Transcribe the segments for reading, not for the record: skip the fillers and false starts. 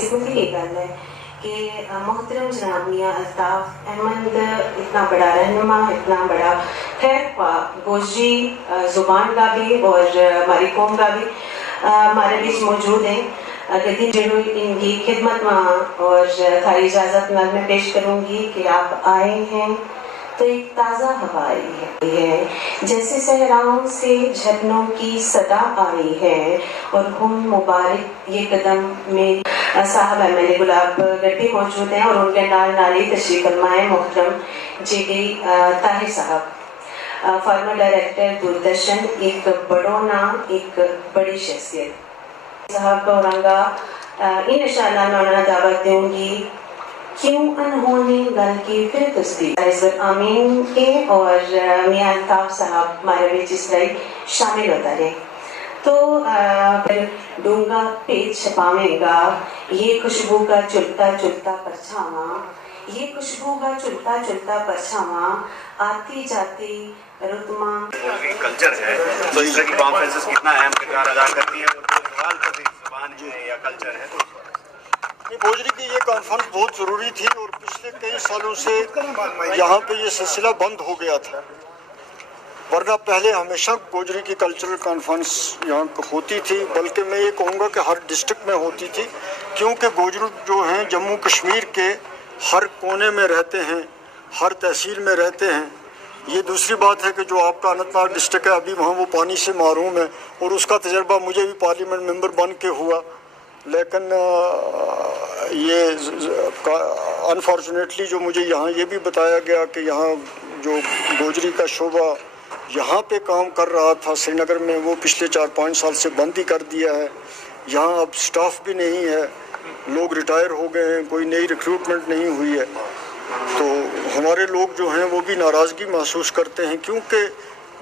खुशकिस्मती की गल है कि मोहतरम जनाब मियां अल्ताफ अहमद इतना बड़ा रहनुमा, इतना बड़ा खैर गोजरी ज़ुबान का भी और हमारी कौम का भी हमारे बीच मौजूद हैं। यदि जरूर इनकी खिदमत में और थारी इजाज़त नाल मैं पेश करूँगी कि आप आए हैं तो एक ताज़ा हवा आई है, जैसे सहराओं से झरनों की सदा आई है और हम मुबारक ये कदम में साहब एमएलए गुलाब गड्डी मौजूद हैं और उनके नाल नाली तशरीफ फरमाए मोहतरम जेडी ताहिर साहब, फॉर्मर डायरेक्टर दूरदर्शन, एक बड़ो नाम, एक बड़ी शख्सियत साहब को औरंगा इंशाअल्लाह मैं उन्हें दावत दूंगी क्यों अनहोनी गल की फिर तस्दीक आमीन के और मियां अल्ताफ साहब हमारे बीच इस तरह शामिल होता है तो फिर डूंगा पेज छपावेगा ये खुशबू का चुलता चुलता परछावा, ये खुशबू का चुलता चुलता परछावा आती जाती रुतमा कल्चर है तो इस तरह की कॉन्फ्रेंसेस कितना अहम किरदार अदा करती है और जो सवाल का ज़बान है या कल्चर है तो गोजरी की ये कॉन्फ्रेंस बहुत ज़रूरी थी और पिछले कई सालों से यहाँ पे ये सिलसिला बंद हो गया था, वरना पहले हमेशा गोजरी की कल्चरल कॉन्फ्रेंस यहाँ होती थी, बल्कि मैं ये कहूँगा कि हर डिस्ट्रिक्ट में होती थी, क्योंकि गोजरू जो हैं जम्मू कश्मीर के हर कोने में रहते हैं, हर तहसील में रहते हैं। ये दूसरी बात है कि जो आपका अनंतनाग डिस्ट्रिक्ट है अभी वहाँ वो पानी से महरूम है और उसका तजर्बा मुझे भी पार्लियामेंट मेंबर बन के हुआ, लेकिन ये अनफॉर्चुनेटली जो मुझे यहाँ ये भी बताया गया कि यहाँ जो गोजरी का शोबा यहाँ पे काम कर रहा था श्रीनगर में वो पिछले 4-5 साल से बंद ही कर दिया है। यहाँ अब स्टाफ भी नहीं है, लोग रिटायर हो गए हैं, कोई नई रिक्रूटमेंट नहीं हुई है, तो हमारे लोग जो हैं वो भी नाराज़गी महसूस करते हैं, क्योंकि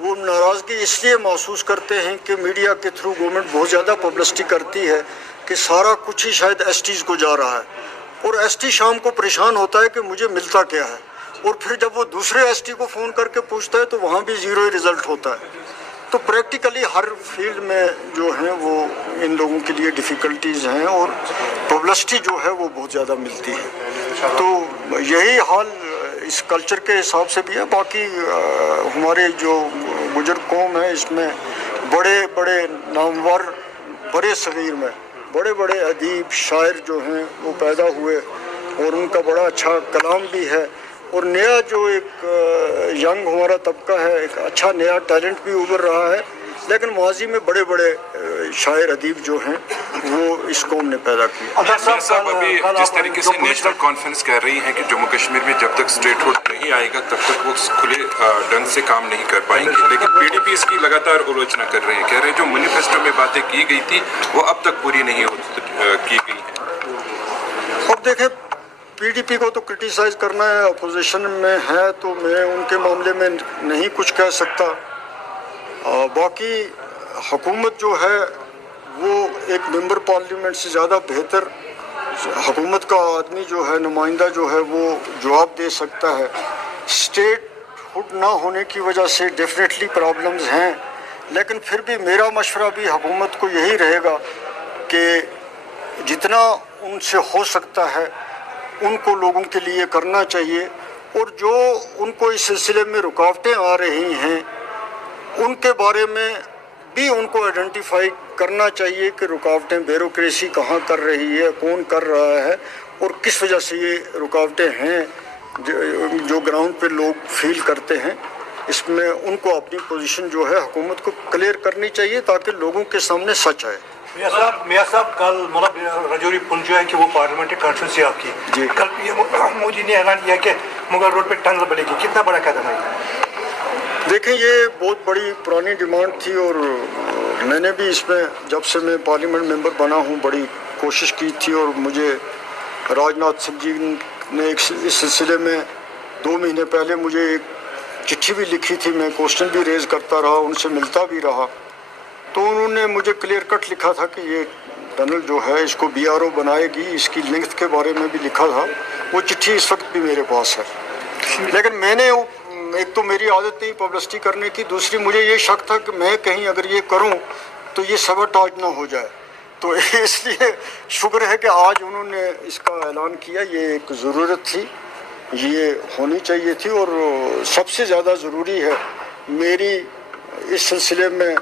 वो नाराज़गी इसलिए महसूस करते हैं कि मीडिया के थ्रू गवर्नमेंट बहुत ज़्यादा पब्लिसिटी करती है कि सारा कुछ ही शायद एसटीज़ को जा रहा है और एसटी शाम को परेशान होता है कि मुझे मिलता क्या है, और फिर जब वो दूसरे एसटी को फ़ोन करके पूछता है तो वहाँ भी ज़ीरो ही रिज़ल्ट होता है। तो प्रैक्टिकली हर फील्ड में जो है वो इन लोगों के लिए डिफ़िकल्टीज़ हैं और पब्लिसिटी जो है वो बहुत ज़्यादा मिलती है। तो यही हाल इस कल्चर के हिसाब से भी है। बाकी हमारे जो गुजर कौम है इसमें बड़े बड़े नामवर बड़े सगीर में बड़े बड़े अदीब शायर जो हैं वो पैदा हुए और उनका बड़ा अच्छा कलाम भी है, और नया जो एक यंग हमारा तबका है, एक अच्छा नया टैलेंट भी उभर रहा है, लेकिन माजी में बड़े बड़े शायर अदीब जो हैं वो इस कौम ने पैदा किया। साहब अभी जिस तरीके से नेशनल कॉन्फ्रेंस कह रही है कि जम्मू कश्मीर में जब तक स्टेट हुड नहीं आएगा तब तक वो खुले ढंग से काम नहीं कर पाएंगे, लेकिन पीडीपी इसकी लगातार आलोचना कर रहे हैं, कह रहे हैं जो मैनिफेस्टो में बातें की गई थी वो अब तक पूरी नहीं की गई है। अब देखें, पीडीपी को तो क्रिटिसाइज़ करना है, अपोजिशन में है तो मैं उनके मामले में नहीं कुछ कह सकता। बाकी हुकूमत जो है वो एक मेंबर पार्लियामेंट से ज़्यादा बेहतर हुकूमत का आदमी जो है, नुमाइंदा जो है वो जवाब दे सकता है। स्टेट हुड ना होने की वजह से डेफिनेटली प्रॉब्लम्स हैं, लेकिन फिर भी मेरा मशवरा भी हुकूमत को यही रहेगा कि जितना उनसे हो सकता है उनको लोगों के लिए करना चाहिए, और जो उनको इस सिलसिले में रुकावटें आ रही हैं उनके बारे में भी उनको आइडेंटिफाई करना चाहिए कि रुकावटें ब्यूरोक्रेसी कहाँ कर रही है, कौन कर रहा है और किस वजह से ये रुकावटें हैं जो ग्राउंड पे लोग फील करते हैं। इसमें उनको अपनी पोजीशन जो है हुकूमत को क्लियर करनी चाहिए ताकि लोगों के सामने सच आए। मियां साहब कल मतलब रजौरी पुंछ जो है कि वो पार्लियामेंट्री कॉन्फ्रेंस है आपकी जी, कल ये मोदी ने ऐलान किया कि मुगल रोड पे टनल बनेगी, कितना बड़ा कदम है? देखें, ये बहुत बड़ी पुरानी डिमांड थी और मैंने भी इसमें जब से मैं पार्लियामेंट मेंबर बना हूँ बड़ी कोशिश की थी, और मुझे राजनाथ सिंह जी ने इस सिलसिले में 2 महीने पहले मुझे एक चिट्ठी भी लिखी थी, मैं क्वेश्चन भी रेज़ करता रहा, उनसे मिलता भी रहा, तो उन्होंने मुझे क्लियर कट लिखा था कि ये टनल जो है इसको BRO बनाएगी, इसकी लेंथ के बारे में भी लिखा था। वो चिट्ठी इस वक्त भी मेरे पास है, लेकिन मैंने एक तो मेरी आदत नहीं पब्लिसिटी करने की, दूसरी मुझे ये शक था कि मैं कहीं अगर ये करूं तो ये सबटाज ना हो जाए, تو اس لیے شکر ہے کہ آج انہوں نے اس کا اعلان کیا. یہ ایک ضرورت تھی, یہ ہونی چاہیے تھی, اور سب سے زیادہ ضروری ہے. میری اس سلسلے میں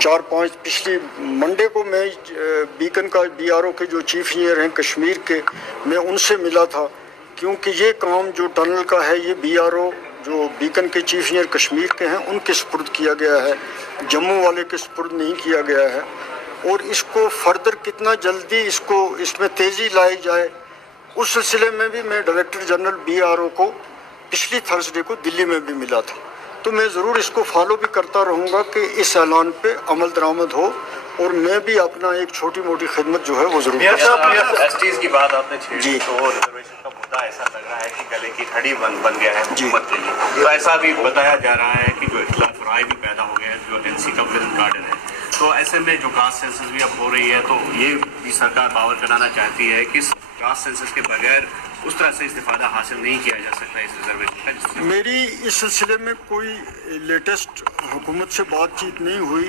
4-5 پچھلی منڈے کو میں بیکن کا BRO کے جو چیف انجینئر ہیں کشمیر کے, میں ان سے ملا تھا, کیونکہ یہ کام جو ٹنل کا ہے یہ BRO جو بیکن کے چیف انجینئر کشمیر کے ہیں ان کے سپرد کیا گیا ہے, جموں والے کے سپرد نہیں کیا گیا ہے. اور اس کو فردر کتنا جلدی اس میں تیزی لائی جائے, اس سلسلے میں بھی میں ڈائریکٹر جنرل BRO کو پچھلی تھرسڈے کو دلی میں بھی ملا تھا. تو میں ضرور اس کو فالو بھی کرتا رہوں گا کہ اس اعلان پہ عمل درآمد ہو, اور میں بھی اپنا ایک چھوٹی موٹی خدمت جو ہے وہ ضرور STs کی بات آپ نے چھیڑی تو ریزرویشن کا مدعا ایسا لگ رہا ہے کہ گلے کی ہڈی بن گیا ہے حکومت کے لیے. تو ایسا بھی بتایا جا رہا ہے کہ جو اختلاف رائے بھی پیدا ہو گیا ہے جو NC کا ولن گارڈن ہے. تو ایسے میں جو کاسٹ سینسس بھی اب ہو رہی ہے, تو یہ بھی سرکار باور کرانا چاہتی ہے کہ کاسٹ سینسس کے بغیر اس طرح سے استفادہ حاصل نہیں کیا جا سکتا اس ریزرویشن کا, جس سے میری اس سلسلے میں کوئی لیٹسٹ حکومت سے بات چیت نہیں ہوئی,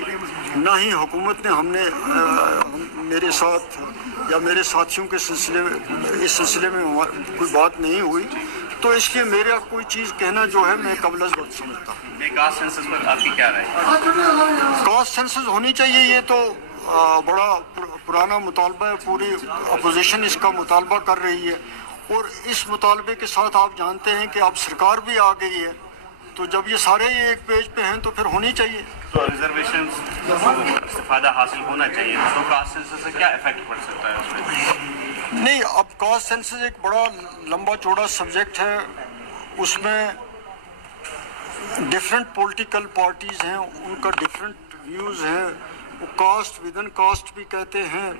نہ ہی حکومت نے ہم نے میرے ساتھ یا میرے ساتھیوں کے سلسلے میں اس سلسلے میں کوئی بات نہیں ہوئی. تو اس لیے میرا کوئی چیز کہنا جو ہے میں قبل از وقت سمجھتا ہوں. کاسٹ سینسس پر آپ کی کیا رائے ہے؟ کاسٹ سینسس ہونی چاہیے, یہ تو بڑا پرانا مطالبہ ہے, پوری اپوزیشن اس کا مطالبہ کر رہی ہے, اور اس مطالبے کے ساتھ آپ جانتے ہیں کہ اب سرکار بھی آ گئی ہے. تو جب یہ سارے ایک پیج پہ ہیں تو پھر ہونی چاہیے. تو ریزرویشن استفادہ حاصل ہونا چاہیے, تو کاسٹ سینسس سے کیا افیکٹ پڑ سکتا ہے اس میں؟ نہیں, اب کاسٹ سینسس ایک بڑا لمبا چوڑا سبجیکٹ ہے, اس میں ڈفرینٹ پولیٹیکل پارٹیز ہیں, ان کا ڈفرینٹ ویوز ہیں, وہ کاسٹ ود ان کاسٹ بھی کہتے ہیں.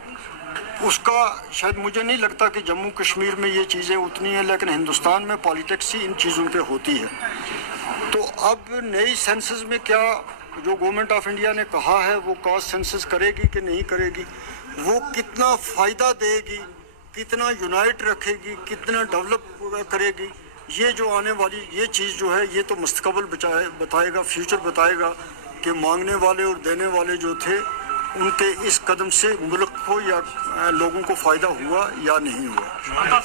اس کا شاید مجھے نہیں لگتا کہ جموں کشمیر میں یہ چیزیں اتنی ہیں, لیکن ہندوستان میں پالیٹکس ہی ان چیزوں پہ ہوتی ہے. تو اب نئی سینسس میں کیا جو گورنمنٹ آف انڈیا نے کہا ہے وہ کاسٹ سینسس کرے گی کہ نہیں کرے گی, وہ کتنا فائدہ دے گی, کتنا یونائٹ رکھے گی, کتنا ڈیولپ کرے گی, یہ جو آنے والی یہ چیز جو ہے یہ تو مستقبل بتائے گا, فیوچر بتائے گا کہ مانگنے والے اور دینے والے جو تھے ان کے اس قدم سے ملک کو یا لوگوں کو فائدہ ہوا یا نہیں ہوا.